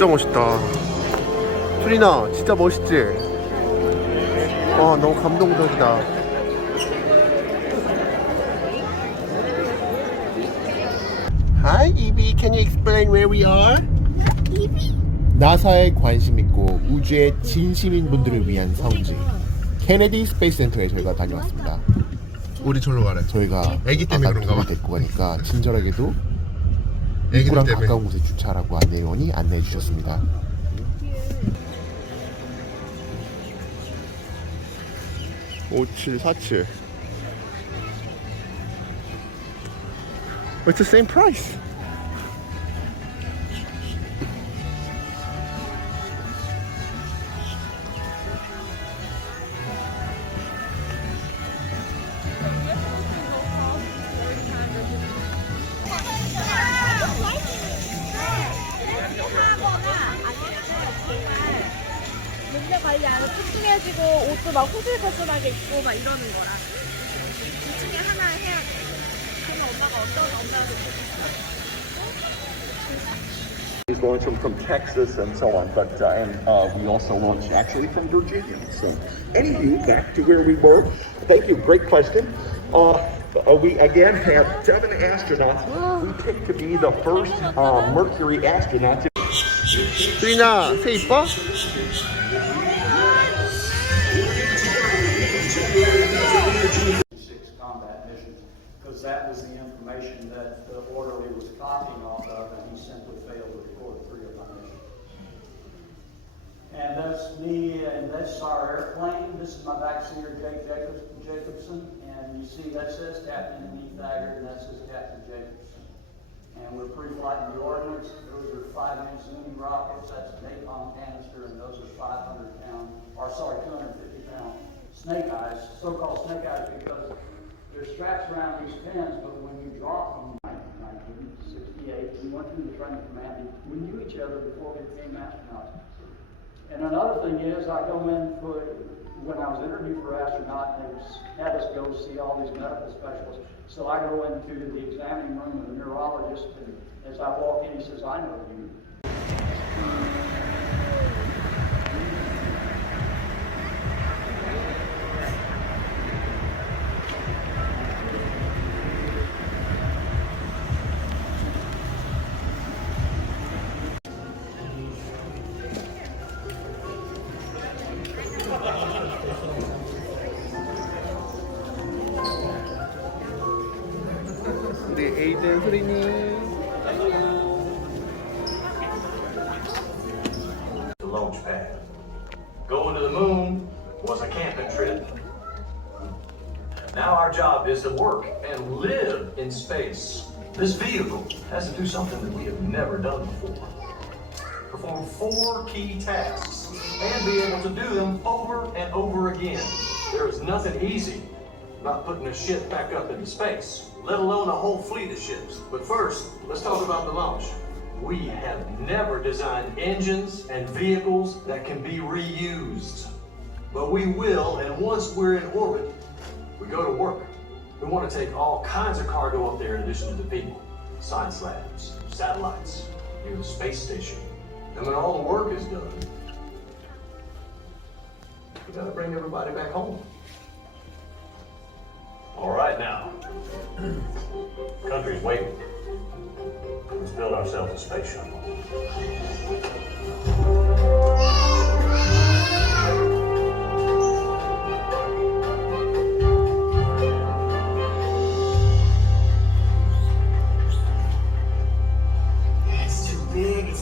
진짜 멋있다. 수리나 진짜 멋있지? 와 너무 감동적이다. Hi Evie, can you explain where we are? Evie? 나사에 관심 있고 우주의 진심인 분들을 위한 성지 케네디 스페이스 센터에 저희가 다녀왔습니다. 우리 절로 가래. 저희가 애기 때문에 그런가 봐. 데리고 가니까 친절하게도 입구랑 가까운 곳에 주차하라고 안내요원이 안내해 주셨습니다. 5747. It's the same price. 몸매 관리 안 하고 뚱뚱해지고 옷도 막 후질거슬하게 입고 막 이러는 거라. 이 중에 하나 해야 돼. 그러면 엄마가 어떤 엄마를 He's launch them from Texas and so on, but we also launch actually from Virginia. So, anywho, back to where we were. Thank you. Great question. We again have 7 astronauts. We picked to be the first Mercury astronauts. 수리나 새 이뻐? Combat missions, because that was the information that the orderly was copying off of, and he simply failed to record 3 of my missions. And that's me, and that's our airplane. This is my backseater, Jake Jacobson, and you see that says Captain E. Thaggart, and that says Captain Jacobson. And we're pre-flight the ordnance. Those are 5-inch zooming rockets. That's a napalm canister, and those are 250-pound snake eyes, so-called snake eyes, because they're straps around these pins, but when you drop them, 1968, we went through the training command. We knew each other before we became astronauts. And another thing is, I go in for, when I was interviewed for astronaut, they had us go see all these medical specialists. So I go into the examining room with the neurologist, and as I walk in, he says, "I know you." 우리 에이든 수리니. The launch pad. Going to the moon was a camping trip. Now our job is to work and live in space. This vehicle has to do something that we have never done before. Perform 4 key tasks and be able to do them over and over again. There is nothing easy about putting a ship back up into space, let alone a whole fleet of ships. But first, let's talk about the launch. We have never designed engines and vehicles that can be reused. But we will, and once we're in orbit, we go to work. We want to take all kinds of cargo up there in addition to the people. Science labs, satellites, even the space station. And when all the work is done, we gotta bring everybody back home. All right now, country's waiting. Let's build ourselves a space shuttle. It's too big.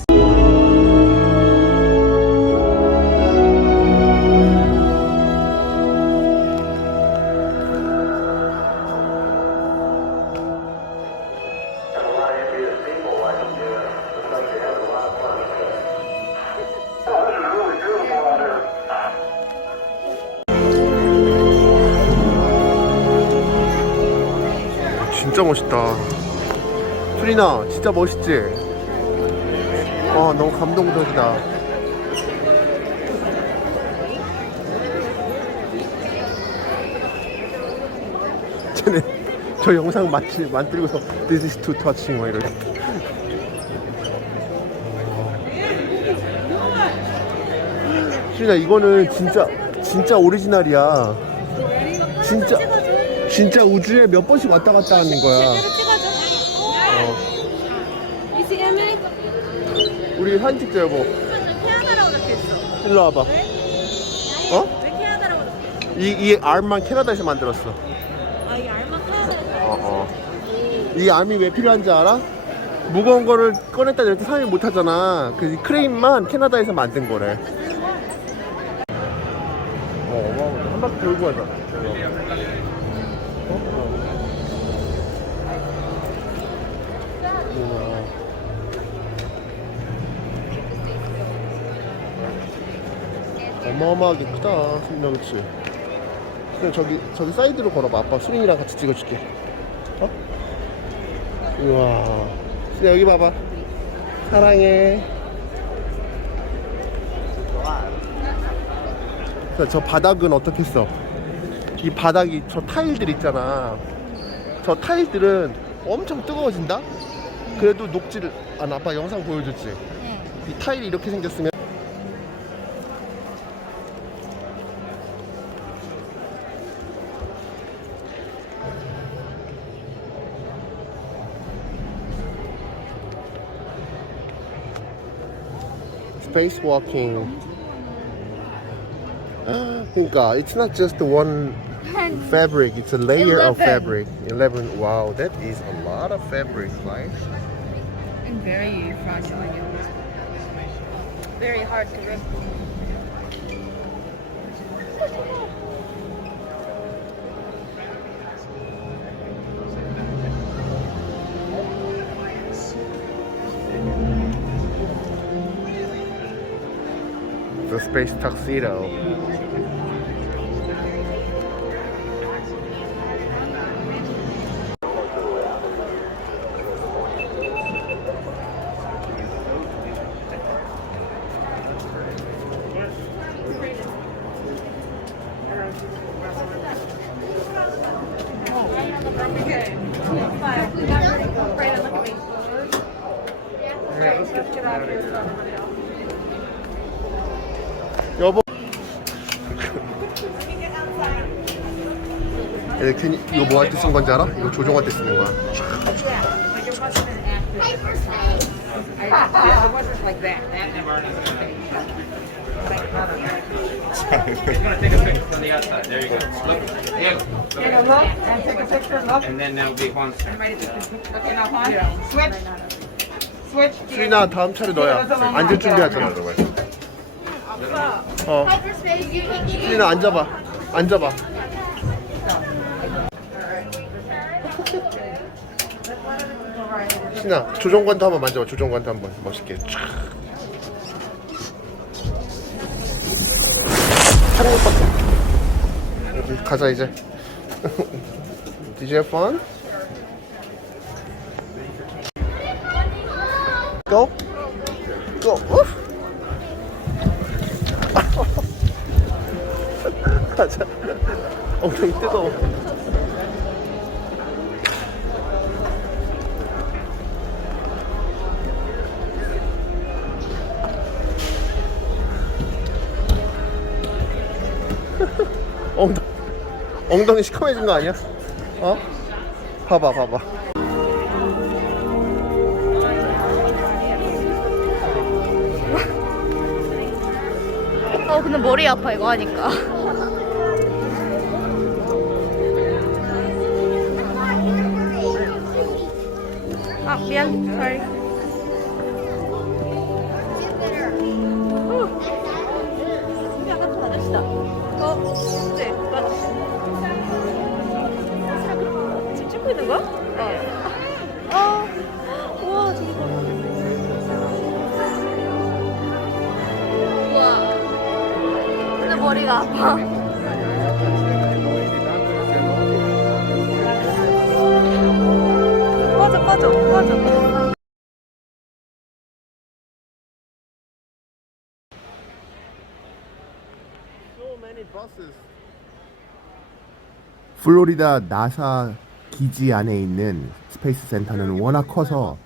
진짜 멋있다. 수리나 진짜 멋있지? 와 너무 감동적이다. 쟤네 저 영상 만들고서 This is too touching 막 이러지. 수진아 이거는 진짜 오리지널이야. 진짜 우주에 몇 번씩 왔다 갔다 하는 거야. 우리 사진 찍자 여보. 캐나다라고 적혀있어. 일로 와봐. 어? 왜 캐나다라고 적혀있어? 이 알만 캐나다에서 만들었어. 아, 이 알만 캐나다에서. 이 알이 왜 필요한지 알아? 무거운 거를 꺼냈다 냈다 사용을 못 하잖아. 그 크레인만 캐나다에서 만든 거래. 한 바퀴 돌고 가자. 어마어마하게 크다. 수린아 그치? 그냥 저기 사이드로 걸어봐. 아빠 수린이랑 같이 찍어줄게. 어? 우와. 수린아 여기 봐봐. 사랑해. 저 바닥은 어떻게 써? 이 바닥이 저 타일들 있잖아. 저 타일들은 엄청 뜨거워진다? 그래도 녹지를 아빠 영상 보여줬지? 이 타일이 이렇게 생겼으면 spacewalking. 그러니까 it's not just one fabric, it's a layer of fabric. 11. Wow, that is a lot of fabric, right? And very fragile. Very hard to rip. The space tuxedo. 여보. 이거 뭐 할 때 쓴 건지 알아? 이거 조종할 때 쓰는 거야. 수인아 다음 차례 너야. 앉을 준비하잖아. 수인아 앉아봐. 신아 조종관도 한번 만져봐. 조종관도 한번 멋있게 촥. 가자 이제. Did you have fun? Go. 가자. 엉덩이 뜨거워. 엉덩이 시커매진 거 아니야? 어? 봐봐. 근데 머리 아파 이거 하니까. 미안. sorry. 약간 좀 아저씨다. 네, 맞아. 지금 찍고 있는 거야? 우와, 진짜. 우와. 근데 머리가 아파. 꺼져. 플로리다 나사 기지 안에 있는 스페이스 센터는 워낙 커서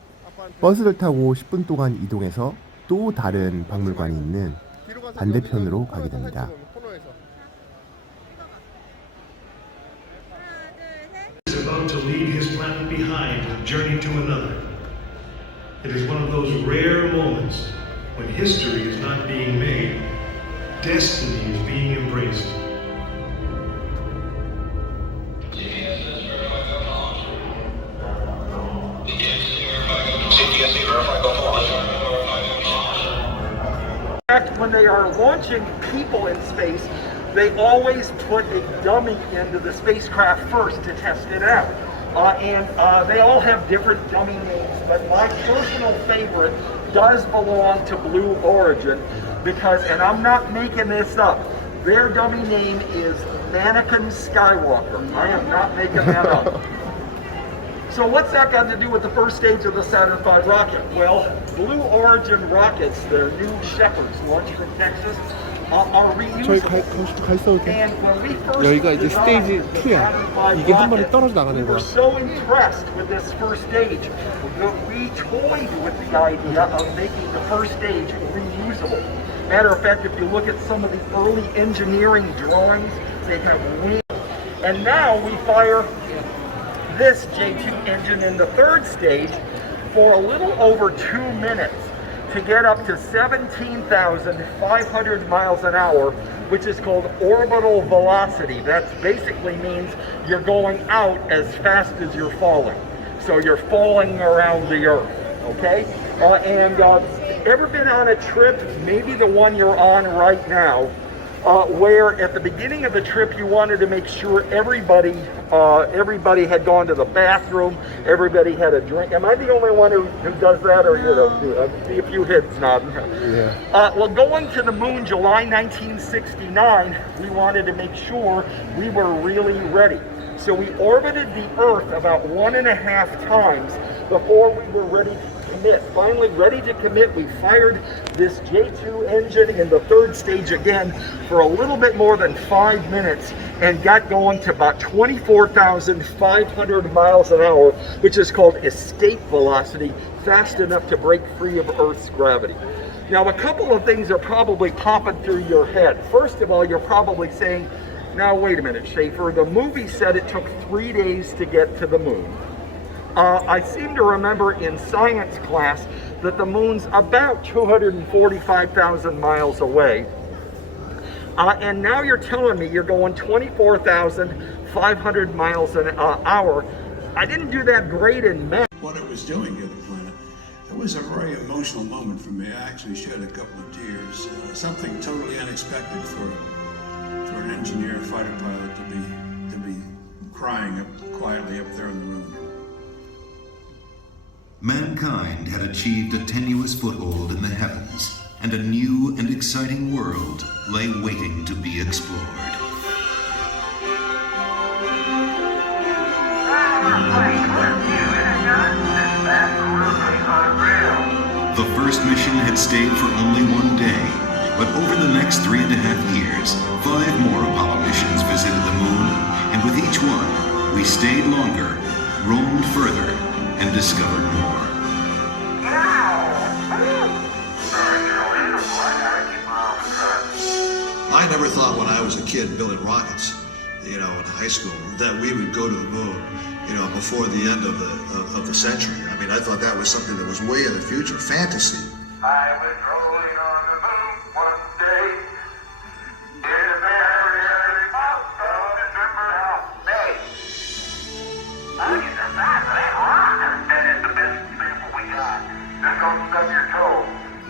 버스를 타고 10분 동안 이동해서 또 다른 박물관이 있는 반대편으로 가게 됩니다. Is about to leave his planet behind and journey to another. It is one of those rare moments when history is not being made, destiny is being embraced. When they are launching people in space, they always put a dummy into the spacecraft first to test it out. They all have different dummy names, but my personal favorite does belong to Blue Origin because, and I'm not making this up, their dummy name is Mannequin Skywalker. I am not making that up. So what's that got to do with the first stage of the Saturn V rocket? Well, Blue Origin rockets, their new Shepherds launched from Texas, are reusable. And when we first 여기가 이제 designed 스테이지 the 2야. Saturn V 이게 한 번에 rocket, 떨어져 나가는 we were 거야. so impressed with this first stage that we toyed with the idea of making the first stage reusable. Matter of fact, if you look at some of the early engineering drawings, they have wings. And now we fire this J2 engine in the third stage for a little over 2 minutes to get up to 17,500 miles an hour, which is called orbital velocity. That basically means you're going out as fast as you're falling. So you're falling around the Earth, okay? Ever been on a trip, maybe the one you're on right now, where at the beginning of the trip you wanted to make sure everybody had gone to the bathroom, everybody had a drink. Am I the only one who does that, or you know? I see a few heads nodding. Yeah. Well, going to the moon, July 1969, we wanted to make sure we were really ready. So we orbited the Earth about 1.5 times before we were ready to commit. Finally ready to commit, we fired this J2 engine in the third stage again for a little bit more than 5 minutes and got going to about 24,500 miles an hour, which is called escape velocity, fast enough to break free of Earth's gravity. Now, a couple of things are probably popping through your head. First of all, you're probably saying, now wait a minute, Schaefer, the movie said it took 3 days to get to the moon. I seem to remember in science class that the moon's about 245,000 miles away. And now you're telling me you're going 24,500 miles an hour. I didn't do that great in math. What it was doing to the planet, it was a very emotional moment for me. I actually shed a couple of tears. Something totally unexpected for an engineer, fighter pilot to be crying up quietly up there in the room. Mankind had achieved a tenuous foothold in the heavens, and a new and exciting world lay waiting to be explored. The first mission had stayed for only 1 day, but over the next 3.5 years, 5 more Apollo missions visited the moon, and with each one, we stayed longer, roamed further, and discovered more. I never thought when I was a kid building rockets, you know, in high school, that we would go to the moon, you know, before the end of the century. I mean, I thought that was something that was way in the future, fantasy. I was rolling on the moon one day in a very early December day. I get the size of that rocket, and it's the best example we got. Just don't stub your toe.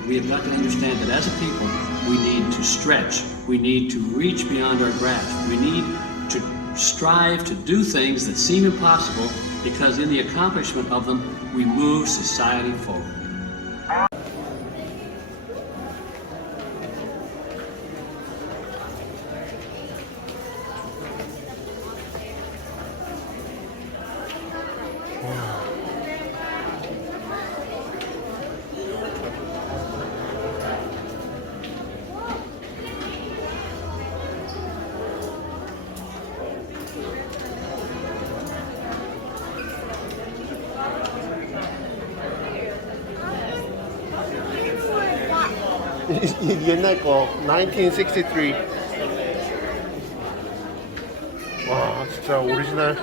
We have got to understand that as a people, we need to stretch. We need to reach beyond our grasp. We need to strive to do things that seem impossible, because in the accomplishment of them, we move society forward. 옛날 거 1963. 와 진짜 오리지널.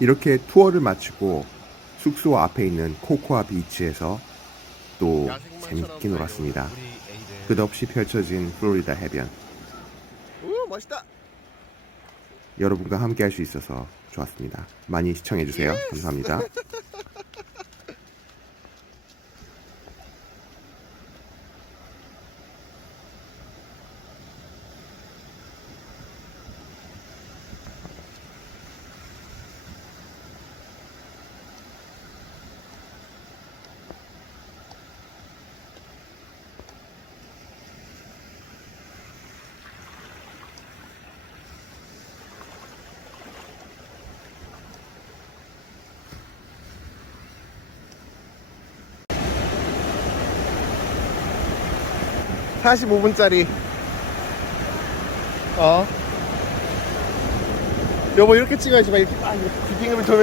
이렇게 투어를 마치고 숙소 앞에 있는 코코아 비치에서 또 재밌게 놀았습니다. 끝없이 펼쳐진 플로리다 해변. 오 멋있다. 여러분과 함께 할 수 있어서 좋았습니다. 많이 시청해주세요. 감사합니다. (45분짜리) 여보 이렇게 찍어야지. 막 이렇게 딱 이렇게 비빙을 돌면